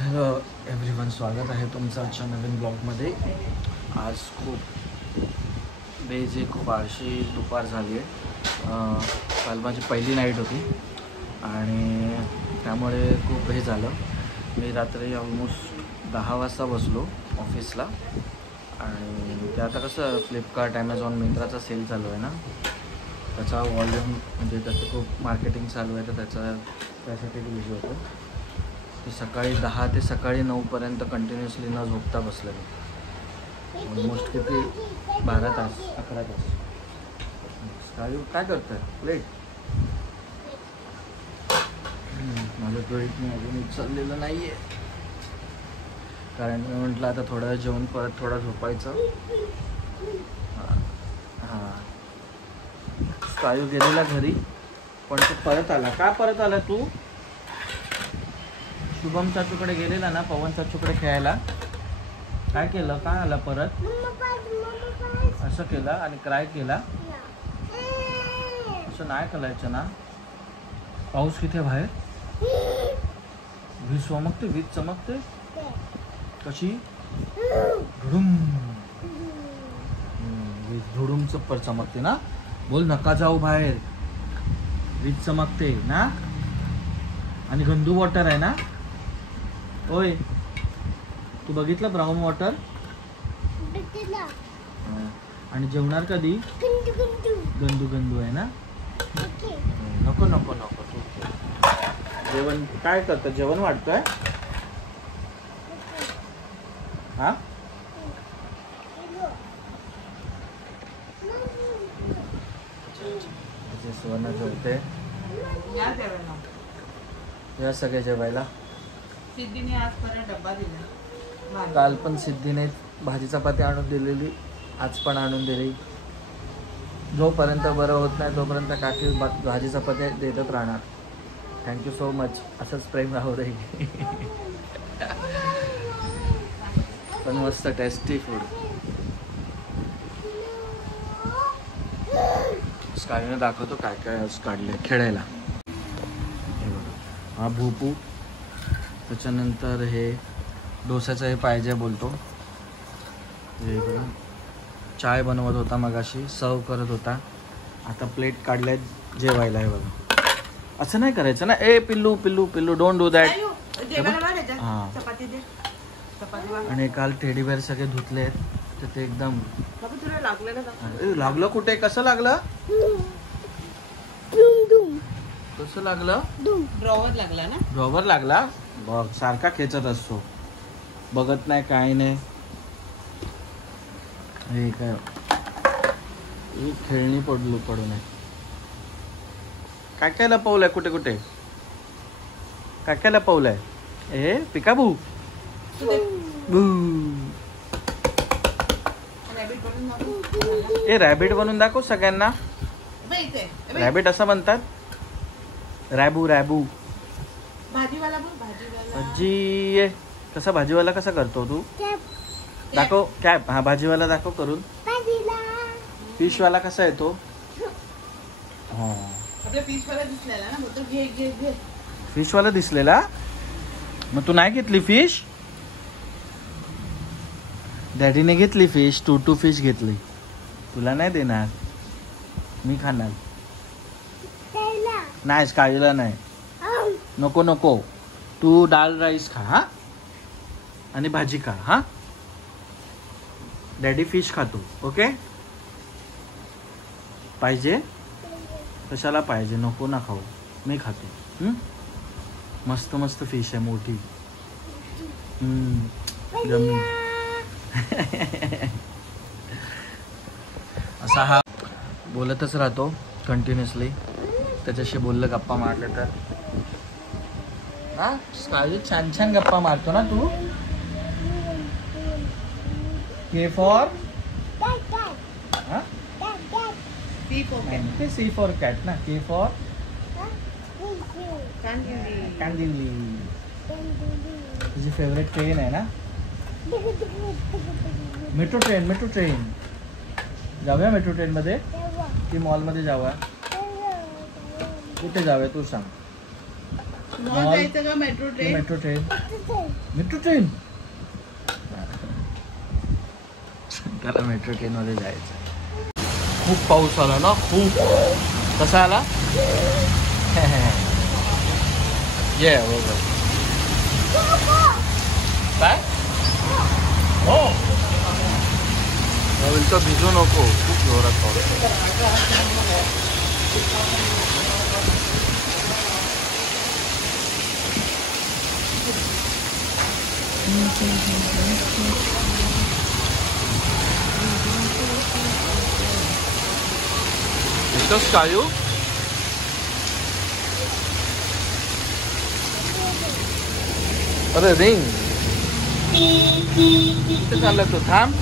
Hello everyone, स्वागत आहे तुमचं आजच्या नवीन ब्लॉगमध्ये. आज खूप आळशी दुपार झाली आहे. काल माझी पहिली नाईट होती आणि त्यामुळे खूप हे झालं. मी रात्री ऑलमोस्ट 10 वाजता बसलो ऑफिसला. आणि ते आता कसं फ्लिपकार्ट, ॲमेझॉन, मिंत्राचा सेल चालू आहे ना, त्याचा वॉल्यूम म्हणजे त्याचं खूप मार्केटिंग चालू आहे, तर त्यासाठी बिझी होतो. सकाळी 10 ते सकाळी 9 पर्यंत कंटिन्युअसली न झोपता बसलं मी. ऑलमोस्ट किती 12 तास 11 तास. काय करतं आहे प्लेट? माझं प्लेट मी अजून उचललेलं नाही आहे, कारण मी म्हटलं आता थोडं जेवण परत थोडं झोपायचं. हां, स्कायू गेलेला घरी, पण तू परत आला. का परत आला तू? शुभम चाचूकडे गेलेला ना, पवन चाचूकडे खेळायला. काय केलं? काय आला परत? असं केलं आणि क्राय केला. असं नाही करायचं ना. पाऊस किती बाहेर? वीज चमकते, वीज चमकते कशी? धुडुम. वीज धुडुम चप्पर चमकते ना. बोल नका जाऊ बाहेर, वीज चमकते ना. आणि गंदू वॉटर आहे ना. ओय, तू बघितलं ब्राऊन वॉटर? आणि जेवणार कधी? गंदू गंदू आहे ना. नको नको नको. तू जेवण काय करतं? जेवण वाटतंय हा? सुवर्ण जेवते. या सगळे जेवायला. सिद्धीने आज परत डब्बा दिला. काल पण सिद्धीने भाजी चपाती आणून दिलेली, आज पण आणून दिली. जोपर्यंत बरं होत नाही तोपर्यंत काकी भाजी चपाती देतच राहणार. Thank you so much. असंच प्रेम राहू दे. पण मस्त टेस्टी फूड. स्कायने दाखवतो काय काय आज काढले खेळायला. हे बघा, हा भोपू. त्याच्यानंतर हे डोस्याचं हे पाहिजे बोलतो. हे बघा, चाय बनवत होता मगाशी, सर्व करत होता. आता प्लेट काढल्या जेवायला. हे बघा, असं नाही करायचं ना. ए पिल्लू पिल्लू पिल्लू, डोंट डू दॅट. हां. आणि काल टेडी बेअर सगळे धुतले आहेत, तर ते एकदम लागलं. कुठे? कसं लागलं? कसं लागलं? ड्रॉवर लागला ना. ड्रॉवर लागला. बघ, सारखा खेचत असतो, बघत नाही काय नाही. हे काय खेळणी पडू नये. काय काय लपवलंय? कुठे कुठे काय काय लपवलंय? ए पिकाबू. ए रॅबिट बनवून दाखव सगळ्यांना. रॅबिट असं म्हणतात. रॅबू रॅबू. भाजीवाला भाजी. कसा भाजीवाला कसा करतो तू? दाखव. कॅप. हा, भाजीवाला दाखव करून. फिशवाला कसा येतो? हा, आपल्या फिशवाला दिसलेला ना. तो घे घे घे. फिशवाला दिसलेला. मग तू नाही घेतली फिश? डॅडीने घेतली फिश. टू फिश घेतली. तुला नाही देणार, मी खाणार. नाही, काळीला नाही. नको नको. तू डाळ राईस खा हा, आणि भाजी खा हा. डॅडी फिश खातो. ओके? पाहिजे? कशाला पाहिजे? नको ना खाऊ, मी खातो. मस्त मस्त फिश आहे, मोठी. जमी. असा हा बोलतच राहतो कंटिन्युअसली. त्याच्याशी बोललं, गप्पा मारलं तर हा. स्कायू छान छान गप्पा मारतो ना तू. के फॉर सी फॉर कॅट ना. के फॉर कांदिवली. तुझी फेवरेट ट्रेन आहे ना. Metro train. जाऊया मेट्रो ट्रेन मध्ये की मॉल मध्ये जाऊया? कुठे जाऊया तू सांग. मॉल जायचं का metro train? Metro train. Metro train. त्याला मेट्रो ट्रेन मध्ये जायचं. खूप पाऊस आला ना, खूप. कसा आला? ये बरोबर. काय हो बोलतो भिजू नको, खूप जोरात पाऊस. इथंच कायू. अरे रिंग कुठे चालला तू? थांब,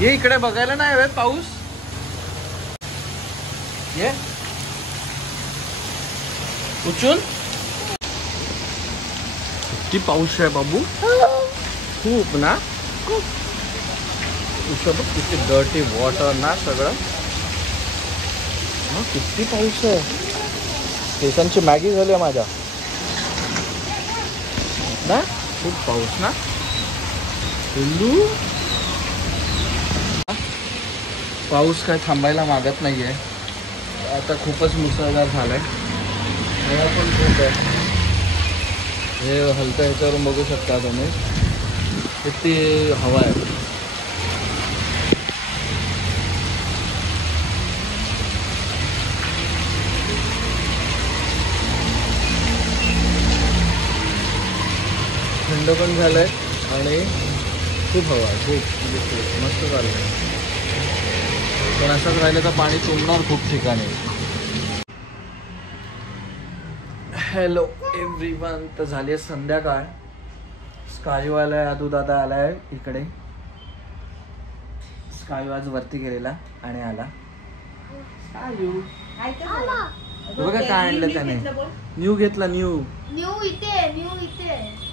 ये इकडे बघायला नाही हवे पाऊस. ये उचून. किती पाऊस आहे बाबू, खूप ना. तुझं बघ किती डर्टी वॉटर ना सगळं. हा किती पाऊस आहे. केसांची मॅगी झाली आहे माझ्या ना. खूप पाऊस ना. पिल्लू पाऊस काय थांबायला मागत नाहीये. आता खूपच मुसळधार झालाय. हवा पण खूप आहे. हे हलतं ह्याच्यावरून बघू शकता तुम्ही किती हवा आहे. थंड पण झालंय आणि खूप हवा आहे. खूप म्हणजे खूप मस्त चाललंय. पण असंच राहिलं तर पाणी तुंबणार खूप ठिकाणी. Hello everyone. तर झाली आहे संध्याकाळ. स्कायू आलाय, आदू दादा आलाय इकडे. स्कायू आज वरती गेलेला आणि आला. स्कायू बघा काय आणलं त्याने. न्यू घेतला. न्यू इथे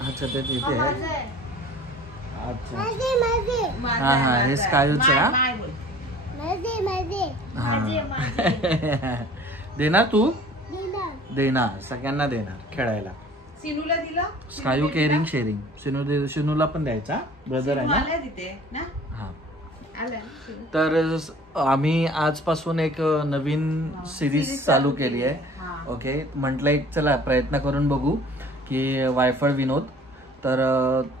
अच्छा ते तिथे आहे. अच्छा माझं हा आहे, हा माझं हे आहे. स्कायूचं माय- हा. माय बोल. हा. देणार तू? देणार, सगळ्यांना देणार खेळायला. सिनूला दिलं? स्कायू केअरिंग शेअरिंग. सिनूला पण द्यायचा. ब्रदर आहे सिनू ना. आलाय तिथे ना. हा. आलाय सिनू. तर आम्ही आजपासून एक नवीन सिरीज सिरीज चालू केली आहे. हा. ओके, म्हटलं एक चला प्रयत्न करून बघू की वायफळ विनोद. तर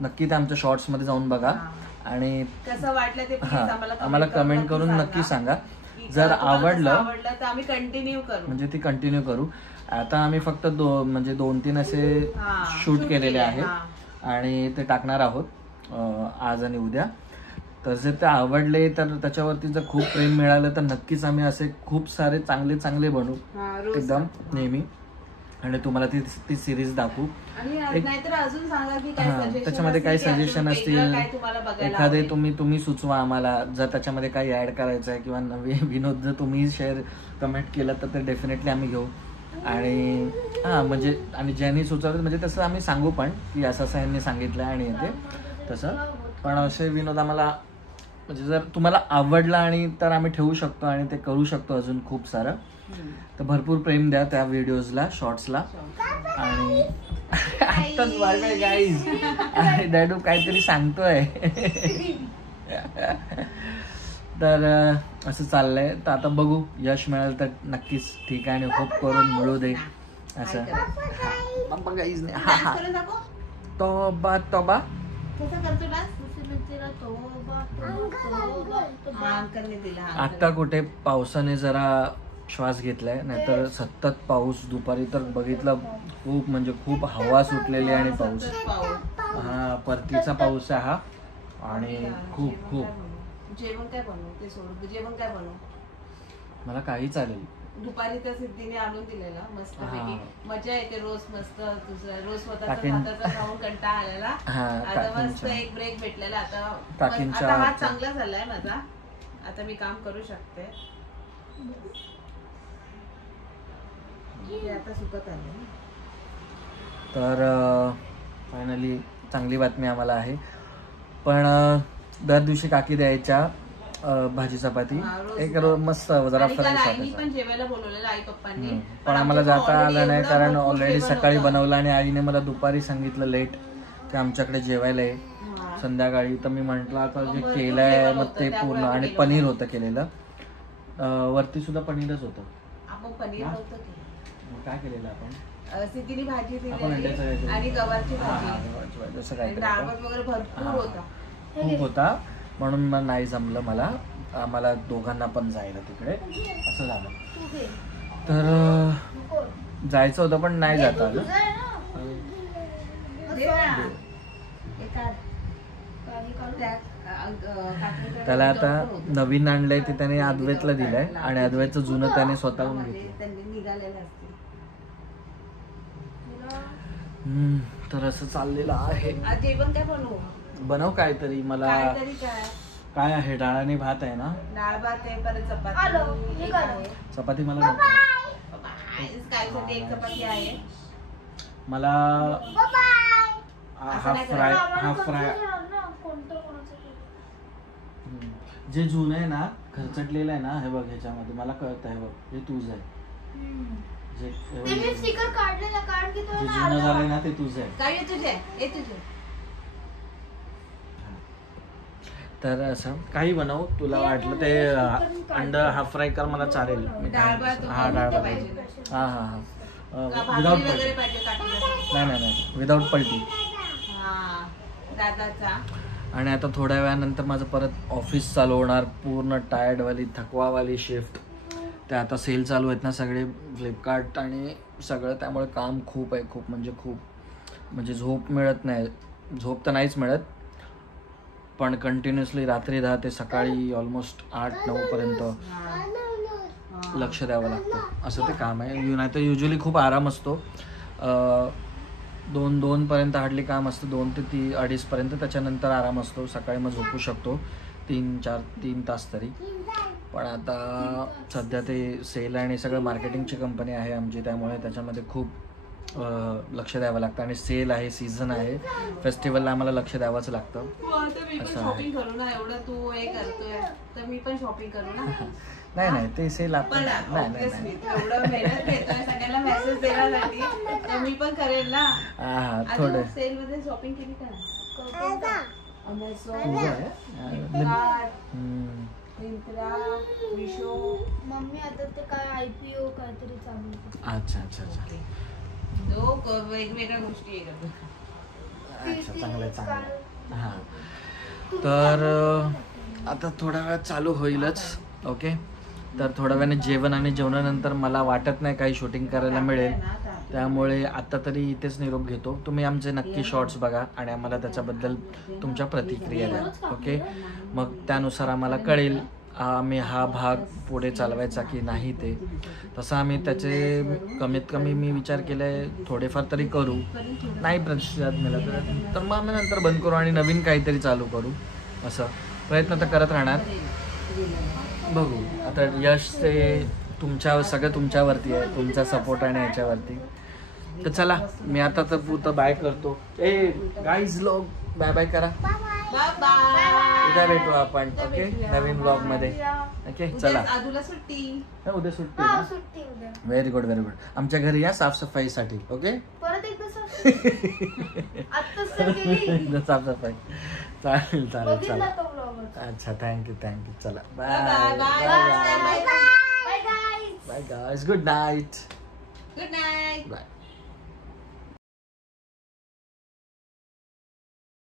नक्की ते आमच्या शॉर्ट्स मध्ये जाऊन बघा. हा. आणि कसं वाटलं ते हा please आम्हाला कमेंट करून नक्की सांगा. की जर तुम्हाला कसं आवडलं आवडलं तर आम्ही कंटिन्यू करू. म्हणजे ती कंटिन्यू करू. आता आम्ही फक्त म्हणजे 2-3 असे हा, शूट shoot केलेले केले, आहेत हा. आणि ते टाकणार आहोत आज आणि उद्या. तर जर ते आवडले तर त्याच्यावरती जर खूप प्रेम मिळालं तर नक्कीच आम्ही असे खूप सारे चांगले चांगले बनवू हा, रोज एकदम हा. नेहमी. आणि तुम्हाला ती सिरीज दाखवू. आणि नाहीतर अजून सांगा की काय हा, suggestion त्याच्यामध्ये काय असतील की सजेशन अजून असतील, वेगळं काय तुम्हाला बघायला एखादे आवडेल. तुम्ही सुचवा आम्हाला. जर त्याच्यामध्ये काही ऍड करायचं आहे किंवा नवीन विनोद जर तुम्ही शेअर कमेंट केलं तर ते डेफिनेटली आम्ही घेऊ. आणि हां म्हणजे आणि ज्यांनी सुचवलं म्हणजे तसं आम्ही सांगू पण की असं असं यांनी सांगितलं आणि येते तसं. पण असे विनोद आम्हाला म्हणजे जर तुम्हाला आवडला आणि तर आम्ही ठेवू शकतो आणि ते करू शकतो अजून खूप सारं. तर भरपूर प्रेम द्या त्या व्हिडिओजला, शॉर्ट्सला. आणि आत्ताच बाय बाय गाईज. आणि डॅडू काहीतरी सांगतोय. तर असं चाललंय. तर आता बघू यश मिळालं तर नक्कीच ठीक आहे आणि होप करून मिळू दे असं. बाबा गाईज नाही. हा हा Dance करून दाखव. तोबा तोबा. कसा करतो डान्स? हा, अंकलने दिला, हा, आता कुठे पावसाने जरा श्वास घेतलाय, नाहीतर सतत पाऊस. दुपारी तर बघितलं खूप म्हणजे खूप हवा सुटलेली आणि पाऊस. सतत पाऊस. हा परतीचा पाऊस आहे हा. आणि खूप खूप जेवण काय बनवू ते सोड. जेवण काय बनवू? मला काही चालेल. दुपारी तर सिद्धीने आणून दिलेला मस्त हा. पैकी. मजा येते रोज मस्त. तुझा रोज स्वतःचा काकीन- हाताचा खाऊन कंटाळा आलेला. हा, आता मस्त काकींच्या- एक ब्रेक भेटलेला. आता काकींच्या आता हात हातचा. चांगला झालाय माझा. आता मी काम करू शकते. ते आता सुकत आले. तर फायनली चांगली बातमी आम्हाला आहे. पण दर दिवशी काकी द्यायच्या भाजी चपाती हा, रोज एक मस्त जरा आणि काल फ्रेश आईनी वाटायचं. पण जेवायला बोलवलेलं आई पप्पांनी. पण आम्हाला जाता आलं नाही कारण ऑलरेडी सकाळी बनवलं. बनवलं आणि आईने मला दुपारी सांगितलं लेट की आमच्याकडे जेवायला आहे संध्याकाळी. तर मी म्हंटल आता जे भरपूर केलंय जेवण मग होतं, ते त्यामुळे पूर्ण. आणि केलं पनीर होतं. होतं केलेलं, वरती सुद्धा पनीरच होतं. आपण पनीर हा? नव्हतं केलं. मग काय केलेलं आपण? सिद्धिनी भाजी आपण अंड्याचं काय दिलेली केलं? आणि गवारची हा, हा, भाजी गव्हाची भाजी, असं आणि काय डाळ भात वगैरे भरपूर हा. होता. खूप होता म्हणून मग नाही जमलं आम्हाला दोघांना पण जायला तिकडे असं झालं. तू घे. तर कोण? जायचं होतं पण नाही जाता आलं. तुझं आहे ना? दे ना. हे काढ. काही काढू? त्यात, काकडीचं त्याला आता डॉक्टर होतं. नवीन आणलंय ते त्याने अद्वैतला दिलंय आणि अद्वैतचं जुनं त्याने स्वतःहून म्हणजे घेतलं. त्यांनी निघालेले असतील. तर असं चाललेलं आहे. आज जेवण काय बनवू? बनव काहीतरी. मला काहीतरी काय काय आहे, डाळ आणि भात आहे ना. डाळ भात आहे, परत आलो, चपाती हे एक करा. आहे. चपाती मला नको. कालसाठी एक चपाती आहे. मला bye. Half fry half fry. कोणतं कोणाचं? जे जुनं आहे ना खरचटलेलं आहे ना, हे बघ ह्याच्यामध्ये मला कळत आहे बघ, हे तुझं आहे. जे हे ते मी बघ, स्टिकर काढले ना, काढ की जे तो जुनं झालंय ना ते तुझं आहे. काय तुझे? हे तुझे. तर असं काही बनव तुला वाटलं ते. अंड हाफ फ्राय कर मला चालेल. मी डाळ भात काय- हा डाळ भात पाहिजे. हा हा हा का विदाउट भाकरी पलटी. वगैरे पाहिजे काकडीला? नाही नाही नाही विदाउट पलटी. हा दादाचा. आणि आता थोड्या वेळानंतर माझं परत ऑफिस चालू होणार. पूर्ण टायर्डवाली थकवावाली शिफ्ट. ते आता सेल चालू आहेत ना सगळे फ्लिपकार्ट आणि सगळं, त्यामुळे काम खूप आहे, खूप म्हणजे खूप. म्हणजे झोप मिळत नाही. झोप तर नाहीच मिळत पण कंटिन्युअसली रात्री 10 ते सकाळी ऑलमोस्ट 8-9 पर्यंत लक्ष द्यावं लागतं. असं ते काम आहे. नाही तर युजली खूप आराम असतो. 2 पर्यंत हार्डली काम असतं, 2 ते 2:30 पर्यंत. त्याच्यानंतर आराम असतो. सकाळी मग झोपू शकतो 3 तास तरी. पण आता सध्या ते सेल आणि सगळं मार्केटिंगची कंपनी आहे आमची, त्यामुळे त्याच्यामध्ये खूप लक्ष द्यावं लागतं. आणि सेल आहे, सीझन आहे, फेस्टिवलला आम्हाला लक्ष द्यावंच लागतं. मी पण असं शॉपिंग करू ना, एवढं तू हे करतोय तर मी पण शॉपिंग करू ना. नाही ते सेल आपण पण नाही obviously एवढं मेहनत घेतोय सगळ्यांना मेसेज देण्यासाठी, तर मी पण करेल ना. हा थोडं सेल मध्ये शॉपिंग केली का? अमेझॉन, तुझं आहे. फ्लिपकार्ट, मिंत्रा, मिशो. मम्मी आता ते काय IPO काहीतरी चालू आहे. अच्छा वेगवेगळ्या गोष्टी आहे. अच्छा चांगलं. हां तर आता थोड्या वेळात चालू होईलच. ओके, तर थोड्या वेळाने जेवण आणि जेवणानंतर मला वाटत नाही काही शूटिंग करायला मिळेल. त्यामुळे आता तरी इथेच निरोप घेतो. तुम्ही आमचे नक्की शॉर्ट्स बघा आणि आम्हाला त्याच्याबद्दल तुमच्या प्रतिक्रिया द्या. ओके, मग त्यानुसार आम्हाला कळेल आम्ही हा भाग पुढे चालवायचा की नाही. ते तसं आम्ही त्याचे कमीत कमी मी विचार केलाय थोडेफार तरी करू. नाही प्रतिसाद मिळाला तर मग आम्ही नंतर बंद करू आणि नवीन काहीतरी चालू करू. असं प्रयत्न तर करत राहणार. बघू आता यश ते सगळं तुमच्यावरती आहे, तुमचा सपोर्ट आणि याच्यावरती. तर चला मी आता तर पुरतं बाय करतो. गाईज लोक बाय बाय करा. उद्या भेटू आपण. ओके, नवीन ब्लॉग मध्ये. ओके चला. आदूला सुट्टी. उद्या सुट्टी हा, ना? सुट्टी उद्या. Very good very good. आमच्या घरी या साफसफाईसाठी. ओके परत एकदा आत्ताच तर केली. साफसफाई. चालेल बघितला चला. तो ब्लॉग. अच्छा थँक्यू चला bye bye bye bye guys. Bye guys. Good night. Good night. Bye.